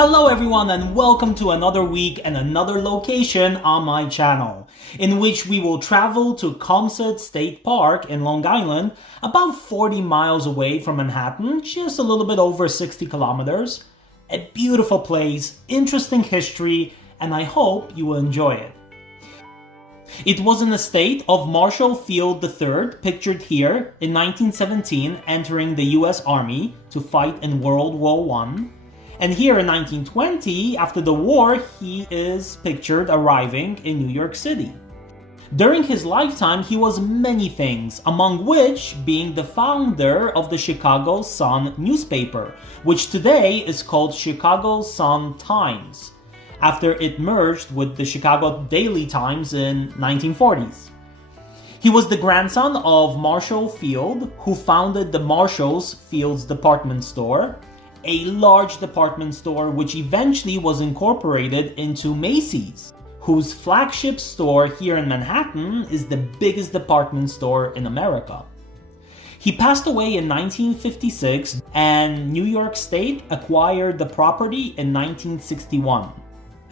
Hello everyone and welcome to another week and another location on my channel, in which we will travel to Caumsett State Park in Long Island, about 40 miles away from Manhattan, just a little bit over 60 kilometers. A beautiful place, interesting history, and I hope you will enjoy it. It was an estate of Marshall Field III, pictured here, in 1917, entering the US Army to fight in World War I. And here in 1920, after the war, he is pictured arriving in New York City. During his lifetime, he was many things, among which being the founder of the Chicago Sun newspaper, which today is called Chicago Sun-Times, after it merged with the Chicago Daily Times in 1940s. He was the grandson of Marshall Field, who founded the Marshall's Fields department store, a large department store which eventually was incorporated into Macy's, whose flagship store here in Manhattan is the biggest department store in America. He passed away in 1956 and New York State acquired the property in 1961.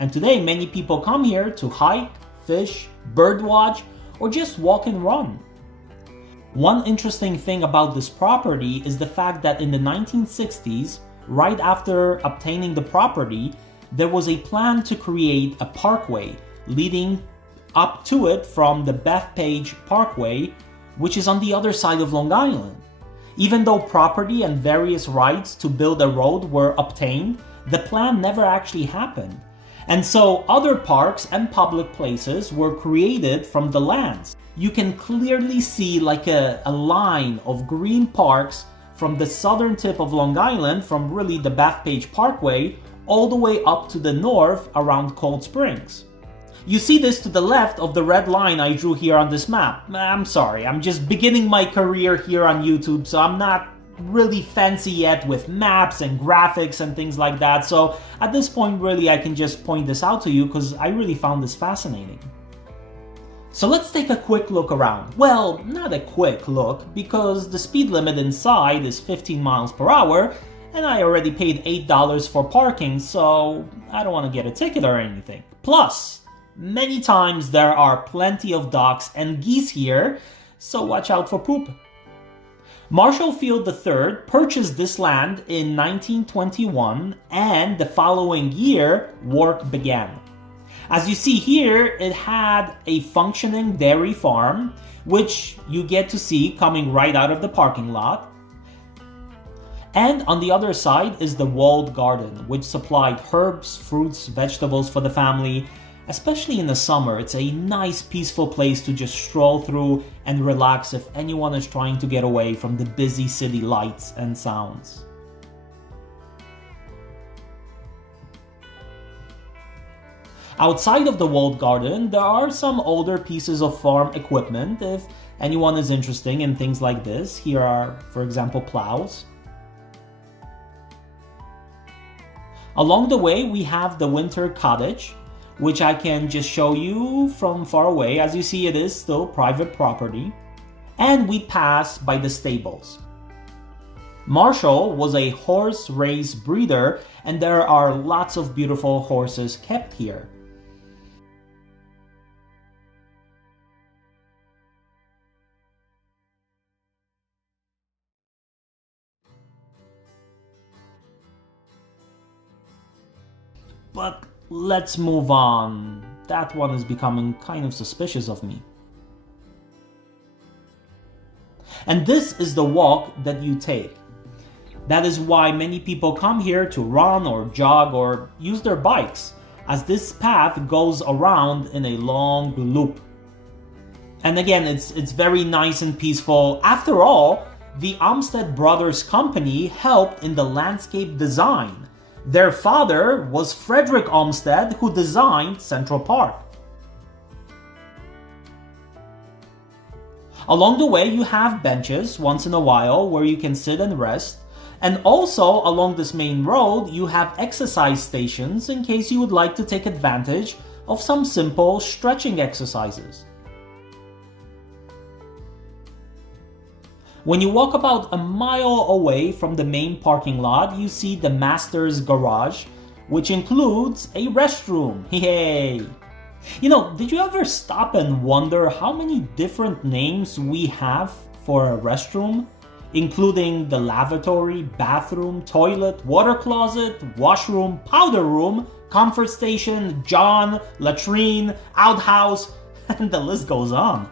And today many people come here to hike, fish, birdwatch, or just walk and run. One interesting thing about this property is the fact that in the 1960s, right after obtaining the property, there was a plan to create a parkway leading up to it from the Bethpage Parkway, which is on the other side of Long Island. Even though property and various rights to build a road were obtained, the plan never actually happened. And so other parks and public places were created from the lands. You can clearly see like a line of green parks from the southern tip of Long Island, from really the Bethpage Parkway, all the way up to the north around Cold Springs. You see this to the left of the red line I drew here on this map. I'm sorry, I'm just beginning my career here on YouTube, so I'm not really fancy yet with maps and graphics and things like that. So at this point, really, I can just point this out to you because I really found this fascinating. So let's take a quick look around. Well, not a quick look, because the speed limit inside is 15 miles per hour, and I already paid $8 for parking, so I don't want to get a ticket or anything. Plus, many times there are plenty of ducks and geese here, so watch out for poop. Marshall Field III purchased this land in 1921, and the following year, work began. As you see here, it had a functioning dairy farm, which you get to see coming right out of the parking lot. And on the other side is the walled garden, which supplied herbs, fruits, vegetables for the family. Especially in the summer, it's a nice, peaceful place to just stroll through and relax if anyone is trying to get away from the busy city lights and sounds. Outside of the walled garden, there are some older pieces of farm equipment if anyone is interested in things like this. Here are, for example, plows. Along the way, we have the winter cottage, which I can just show you from far away. As you see, it is still private property. And we pass by the stables. Marshall was a horse race breeder, and there are lots of beautiful horses kept here. But let's move on. That one is becoming kind of suspicious of me. And this is the walk that you take. That is why many people come here to run or jog or use their bikes. as this path goes around in a long loop. And again, it's very nice and peaceful. After all, the Olmsted Brothers Company helped in the landscape design. Their father was Frederick Olmsted, who designed Central Park. Along the way, you have benches once in a while where you can sit and rest. And also, along this main road, you have exercise stations in case you would like to take advantage of some simple stretching exercises. When you walk about a mile away from the main parking lot, you see the Master's Garage, which includes a restroom. Yay! You know, did you ever stop and wonder how many different names we have for a restroom? Including the lavatory, bathroom, toilet, water closet, washroom, powder room, comfort station, john, latrine, outhouse, and the list goes on.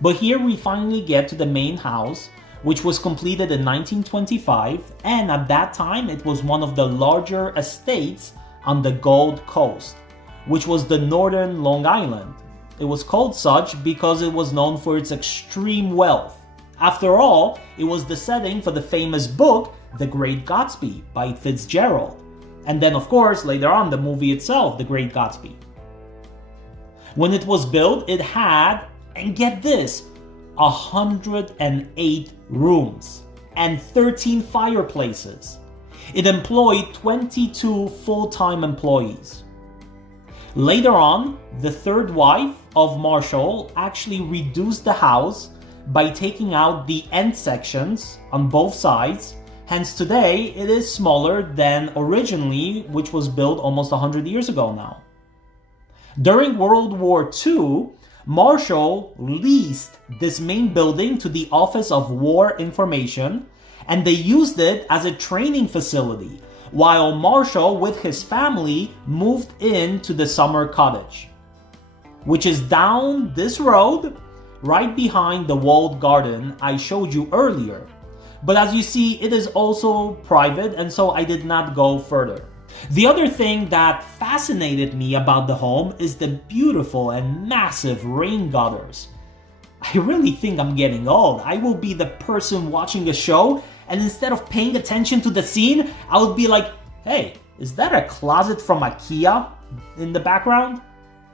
But here we finally get to the main house, which was completed in 1925, and at that time it was one of the larger estates on the Gold Coast, which was the northern Long Island. It was called such because it was known for its extreme wealth. After all, it was the setting for the famous book, The Great Gatsby by Fitzgerald. And then, of course, later on, the movie itself, The Great Gatsby. When it was built, it had, and get this, 108 rooms and 13 fireplaces. It employed 22 full-time employees. Later on, the third wife of Marshall actually reduced the house by taking out the end sections on both sides. Hence today, it is smaller than originally, which was built almost 100 years ago now. During World War II, Marshall leased this main building to the Office of War Information, and they used it as a training facility, while Marshall with his family moved into the summer cottage, which is down this road right behind the walled garden I showed you earlier. But as you see, it is also private, and so I did not go further. The other thing that fascinated me about the home is the beautiful and massive rain gutters. I really think I'm getting old. I will be the person watching a show, and instead of paying attention to the scene, I would be like, hey, is that a closet from IKEA in the background?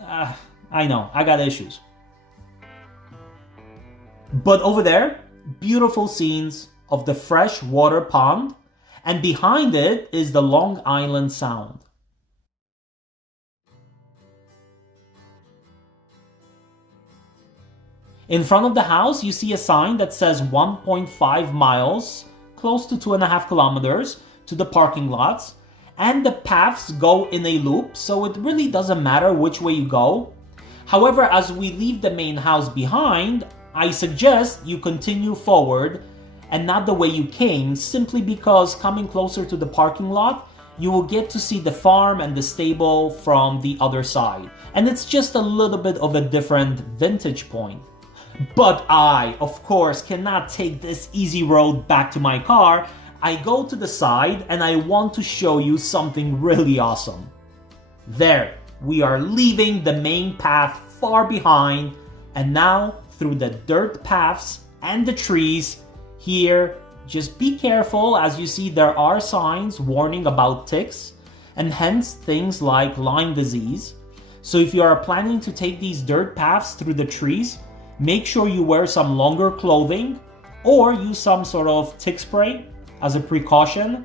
I know, I got issues. But over there, beautiful scenes of the freshwater pond, and behind it is the Long Island Sound. In front of the house, you see a sign that says 1.5 miles, close to 2.5 kilometers, to the parking lots, and the paths go in a loop, so it really doesn't matter which way you go. However, as we leave the main house behind, I suggest you continue forward and not the way you came, simply because coming closer to the parking lot, you will get to see the farm and the stable from the other side. And it's just a little bit of a different vantage point. But I, of course, cannot take this easy road back to my car. I go to the side and I want to show you something really awesome. There, we are leaving the main path far behind, and now through the dirt paths and the trees. Here, just be careful. As you see, there are signs warning about ticks and hence things like Lyme disease. So if you are planning to take these dirt paths through the trees, make sure you wear some longer clothing or use some sort of tick spray as a precaution.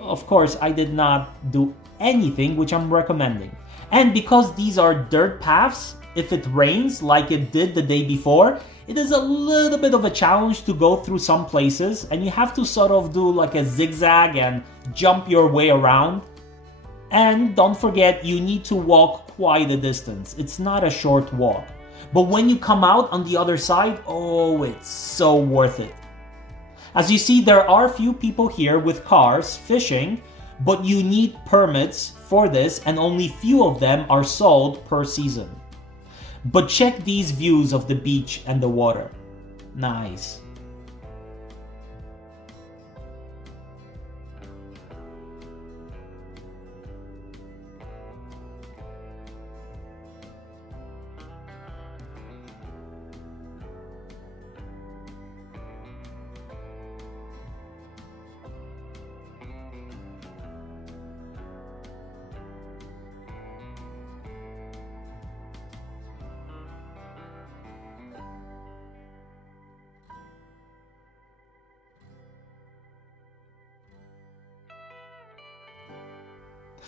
Of course, I did not do anything which I'm recommending. And because these are dirt paths, if it rains like it did the day before, it is a little bit of a challenge to go through some places, and you have to sort of do like a zigzag and jump your way around. And don't forget, you need to walk quite a distance. It's not a short walk. But when you come out on the other side, oh, it's so worth it. As you see, there are a few people here with cars fishing, but you need permits for this, and only few of them are sold per season. But check these views of the beach and the water. Nice.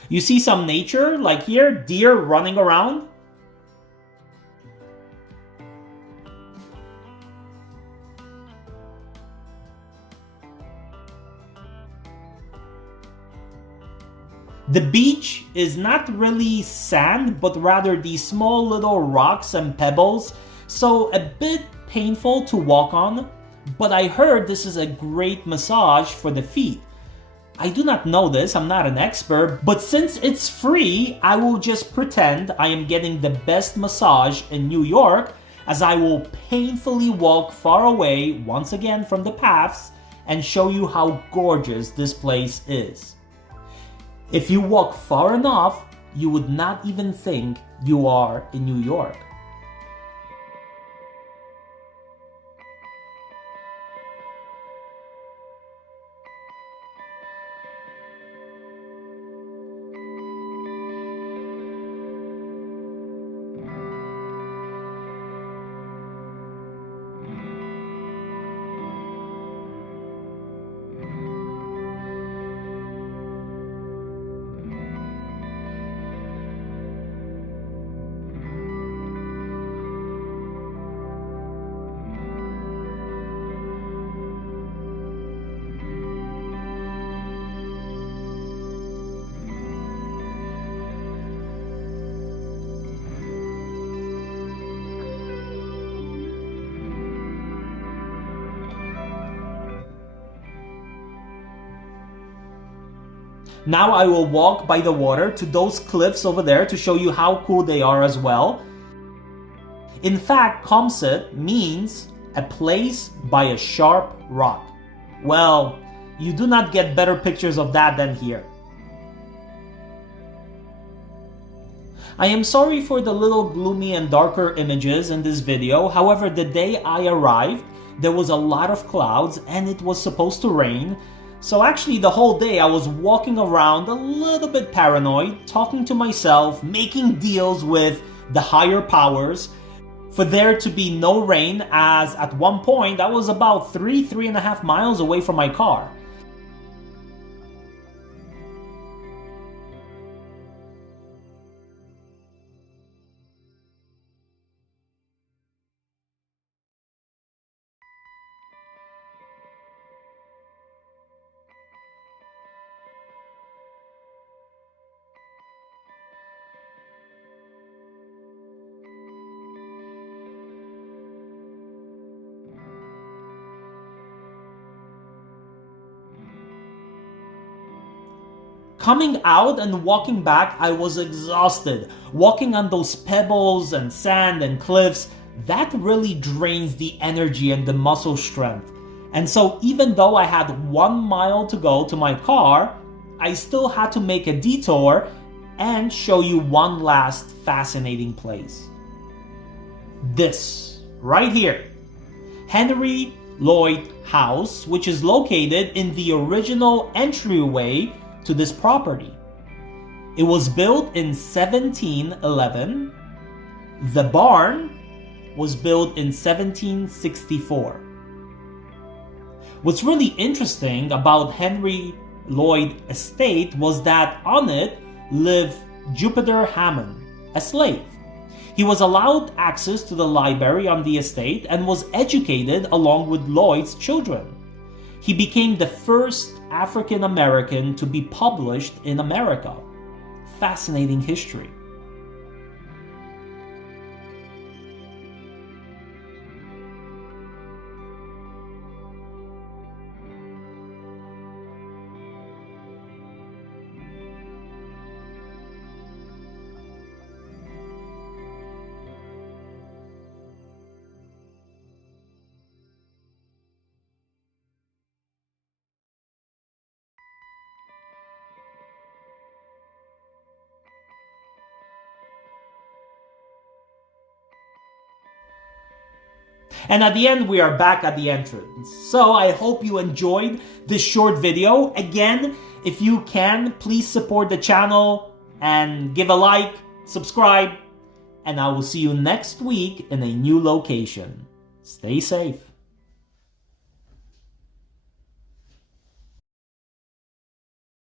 You see some nature, like here, deer running around. The beach is not really sand, but rather these small little rocks and pebbles, so a bit painful to walk on, but I heard this is a great massage for the feet. I do not know this, I'm not an expert, but since it's free, I will just pretend I am getting the best massage in New York, as I will painfully walk far away once again from the paths and show you how gorgeous this place is. If you walk far enough, you would not even think you are in New York. Now I will walk by the water to those cliffs over there to show you how cool they are as well. In fact, Caumsett means a place by a sharp rock. Well, you do not get better pictures of that than here. I am sorry for the little gloomy and darker images in this video. However, the day I arrived, there was a lot of clouds and it was supposed to rain. So actually the whole day I was walking around a little bit paranoid, talking to myself, making deals with the higher powers for there to be no rain, as at one point I was about 3.5 miles away from my car. Coming out and walking back, I was exhausted. Walking on those pebbles and sand and cliffs, that really drains the energy and the muscle strength. And so even though I had 1 mile to go to my car, I still had to make a detour and show you one last fascinating place. This, right here, Henry Lloyd House, which is located in the original entryway to this property. It was built in 1711. The barn was built in 1764. What's really interesting about Henry Lloyd Estate was that on it lived Jupiter Hammond, a slave. He was allowed access to the library on the estate and was educated along with Lloyd's children. He became the first African American to be published in America. Fascinating history. And at the end, we are back at the entrance. So I hope you enjoyed this short video. Again, if you can, please support the channel and give a like, subscribe, and I will see you next week in a new location. Stay safe.